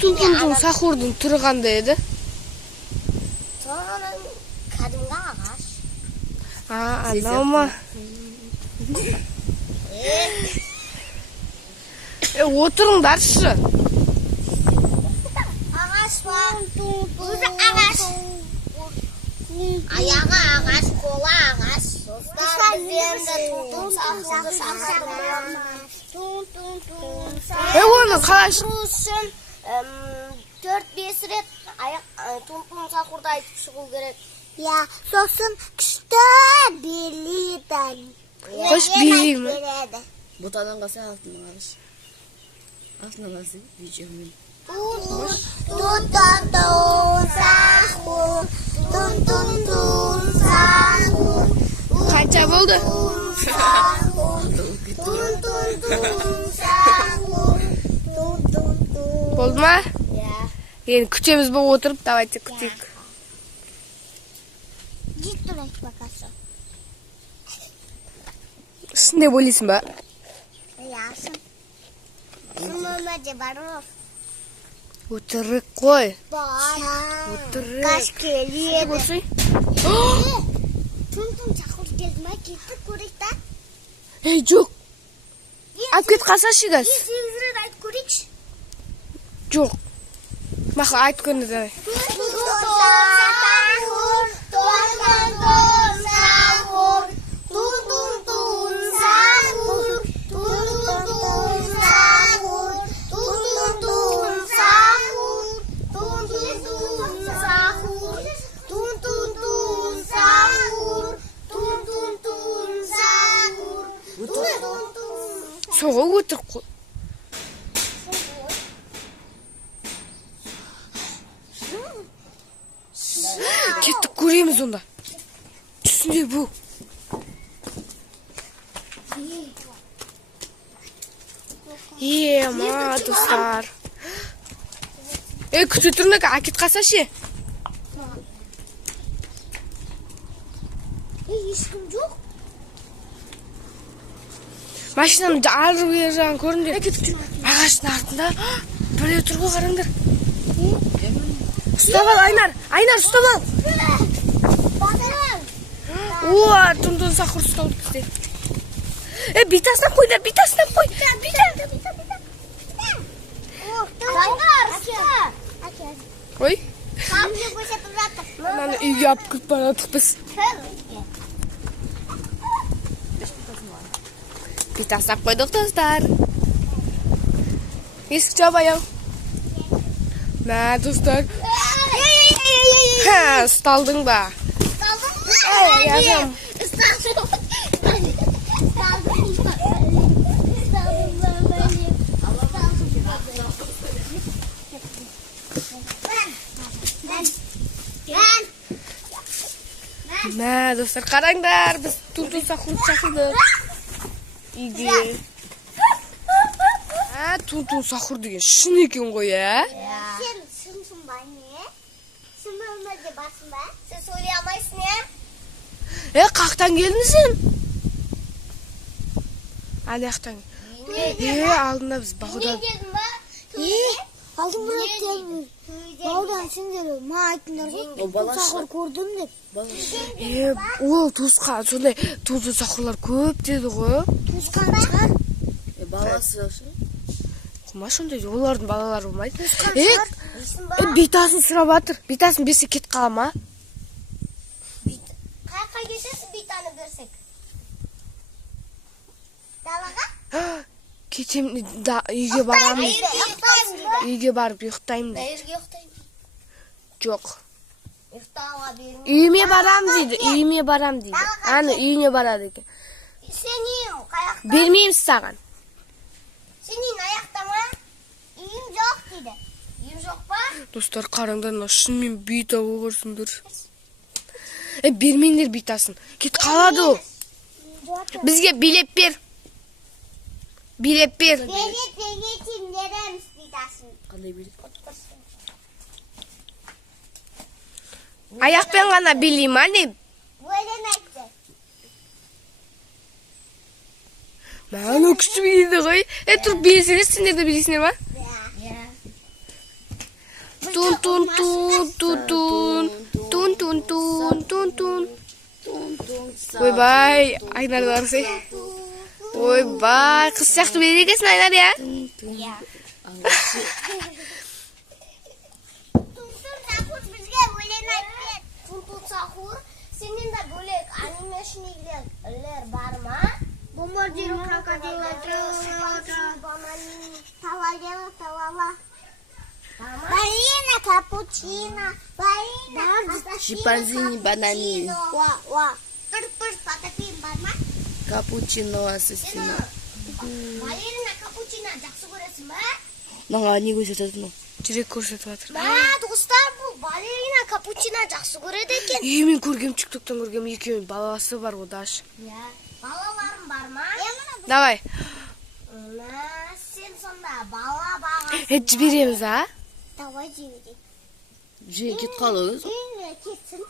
Тунтун сахурдун түрү кандай эди? Сонун кадимги агаш. Анама. Отуруңдарчы. Агаш бар. Өзү агаш. Аяғы ағаш, қолы ағаш. Достар, бізден де тун сахурды Оны қалай үшін 4-5 рет тун сахурды айтып шығу керек. Ya, sosun küçükte birliğden. Hoş bileyim. Butadan kalsa altına alış. Altına kalsa diyeceğim. Tun sahur, tun sahur. Qancha bo'ldi? Bo'ldimi? Endi kutamiz bo'lib o'tirib, давайте kutaylik. Git durak bakasın. Shunday bo'laysizmi? Yasın. Sımamaca barov. O'tirib qo'y. Var. Kaç geliyor. Bo'lsang. Tun sahur gelme gitti kurikta. Ey, yo'q. Olib ket qasashigas. Sizlere ait kurik. Yo'q. Mahal aytganida. Soğuk otur. Kettik көреміз онда. Түсінде бұл. Ма, достар. Күте тұрнак, акет қаса ше? Ешкім жоқ. Машинаны алып бер жағын көріңдер. Ағаштың артында біреу тұр ғой, қараңдар. Ұстап ал, Айнар ұстап ал. Тун сахур ұстап бізде. Битасынан қойдар, битасынан қой. Ой. Мынаны үйге алып кетіп барадық біз. Битасынан қойдық, достар. Есік жабайын. Мә, достар. Ұсталдың ба? Yazım. Mә, достар, қараңдар, біз тун сахурды шақырдық. Үйге. Тун сахур деген шын екен ғой, Sen sımsın ba ne? Sımılmaca basın ba? Sen söyleyemezsin ya. Қақтан келдің сен? Әлі ақтан. Алдында біз бағуда. Niye geldin ba? Aldım bunu geldim. Bağdan sindiri. Ma aytınlar ғой. Tun sahur gördüm деп. Ол туысқан, сондай тун сахурлар көп деді ғой. Туысқан шығар. Баласы Құма сондай, олардың балалары болмайды. Bilsin ba? Битасын сұрап атыр. Битасын берсе кет қалама. Қайқа кетесің bir tane берсек? Dalaga? Кетем, үйге барамын. Үйге барып ұйықтаймын. Үйге ұйықтаймын. Жоқ. Ұйықтауға бермеймін. Үйіме барам дейді. Аны үйіне барады екен. Сенің қаяқта? Бермейміз саған. Сенің аяқтама? Үйім жоқ дейді. Үйім жоқ па? Достар, қараңдар, шынымен бита оғырсыңдар. Бермеңдер битасын. Кет қалады ол. Бізге билеп бер. Билеп бер. Beget kimlere müstidaşın? қандай билет? Аяқпен ғана билейм, не? Böyle nekti. Мана күшті билейді ғой. Тұрып билесеңіз, сендер де билейсіңдер ма? Тун тун тун тун тун тун тун тун тун тун. Ойбай, Айнар барсы. Ойбай, қыз сияқты билейді екенсің Айнар, я? Тунтун Сахур бізге өлең айтты. Тунтун Сахур, сенен де бөлек анимешнийлер бар ма? Бомбардиро крокодила талала. Балерина капучино, балерина Шимпанзини бананини. Пыр-пыр патапин бар ма? Капучино ассистина. Балерина капучино жақсы көресің ба? Маңа не көрсетеді ну? Жүрек көрсетіп жатыр. Достар, бұл балерина капучино жақсы көреді екен. Мен көргем, TikToктан көргем, екеуінің баласы бар одаш. Балаларым бар ма? Давай. Сен сонда бала бағасың. Жібереміз, а? Давай жіберейік. Жиын кет қалыңыз. Үйіңе кетсін.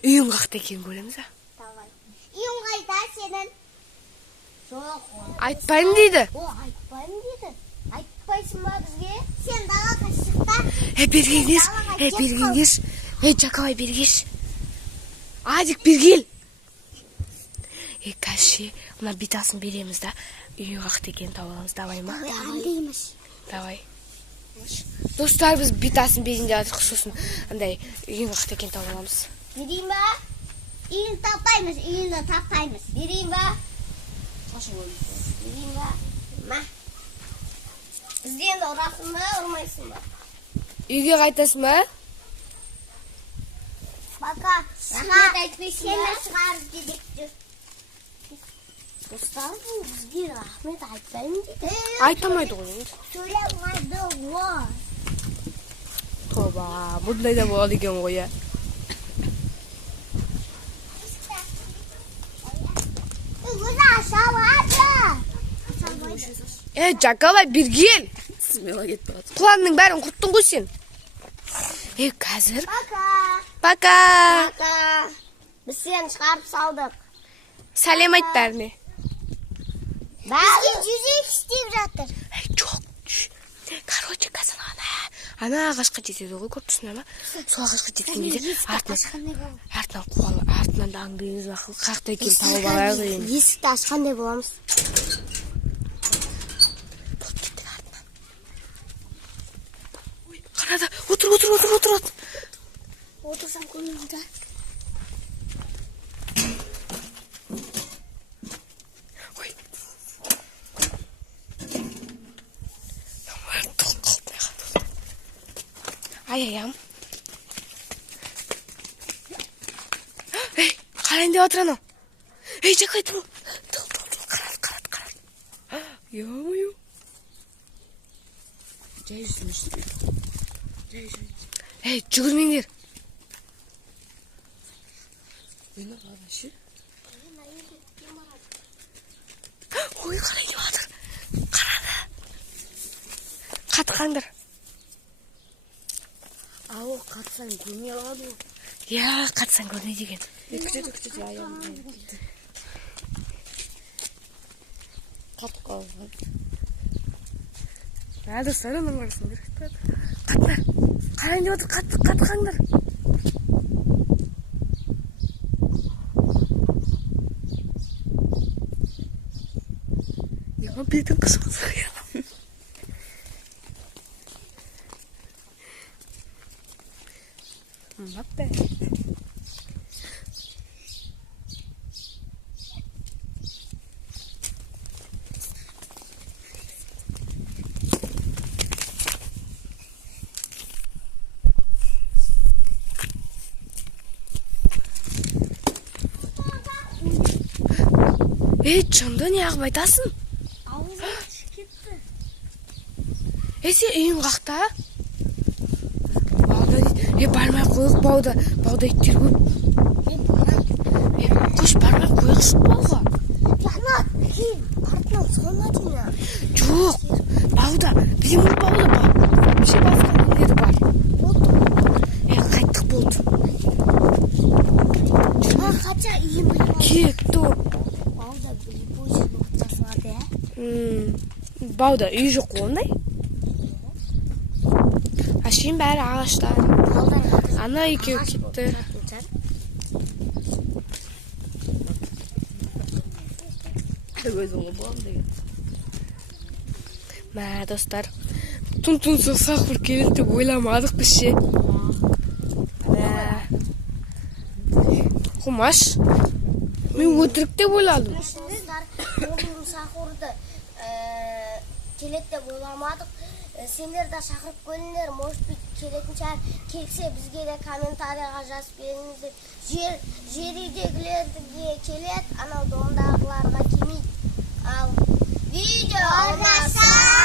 Үйің қақта екенін көреміз, а? Давай. Үйің қайда сенің? Жоқ. Айтпайын дейді. Айтпайын дейді. Айтпайсың ба бізге? Сен далаға шықта. Бергендер. Жақалай бергеш. Адик бергел. Кәші, мына битасын береміз да. Үйің қақта екенін тауып аламыз. Давай ма? Давай. Достар, біз битасын берейінде атыр сосын андай үйің қақта екенін тауып аламыз. Берейін ба? Үйін таппаймыз, үйінді таппаймыз. Берейін ба? Берейін ба? Ма? Бізді енді ұрасың ба, ұрмайсың ба? Үйге қайтасың ба? Бака, рахмет айтпайсың ба? Сені шығарып дедекті. Достар, бұл бізге рахмет айтпаймын дейді. Айтамайды ғой енді. Сөйлемайды ғой. Тоба, бұндай да болады екен ғой, я. Өзі ашалады. Жақалай бергел. Смело кетіп жатыр. Құланның бәрін құрттың ғой сен. Қазір. Бака. Пока. Бака. Біз сені шығарып салдық. Сәлем айт бәріне. Бізге жүзек істеп жатыр. Жоқ. Короче, қазір ана ағашқа жетеді ғой, көріп ма? Сол ағашқа жеткен кезде артынан да аңдайыңыз ақыл қақта екен тауып алайық енді. Есікті ашқандай боламыз. Болып кеттік артынан. Қарада, отыр. Отырсам көңілді. Ай-ай-ам. Қарайын деп отыр анау. Жақай тұр. Тұл. Қарат. Ё-мое. Жай жүрсін. Жүгірмеңдер. Мені қалашы. Ой, қарайын деп отыр. Қарады. Қатқаңдар. Ау, қатсаң көрмей алады ғой. Қатсаң көрмейді екен. Күтеді, аяғым. Қатып қалған. Достар, оның барысын бір. Қатындар. Қарайын деп отыр, қатқаңдар. Бетім қысып қысып. Маппе. Чонда не ағып айтасың? Ауызға кетті. Сен үйің қақта? Бармай қойық бауда иттер көп. Қош бармай қойықшы бауға. Жанат, артынан соңына дейін. Жоқ, бауда. Білем бауда бар. Ше басқа нелері бар. Қайттық болды. Қача үйім біліп. Кет, тұр. Бауда біліп ойшын ұқтасыңады. Бауда үй жоқ ондай. Ашин бәрі ағаштар. Ана екеу кетті. Өзіңе болам деген. Мә, достар. Тұн-тұнсыз сақыр келеді деп ойламадық біз ше. Құмаш. Мен өтірік деп ойладым. Достар, Тұн сақырды келеді деп ойламадық. Сендер де шақырып көріңдер, может быть келетін шығар. Келсе бізге де комментарияға жазып беріңіздер. Жер үйдегілерге келеді, анау дондағыларға келмейді. Ал видео ұнаса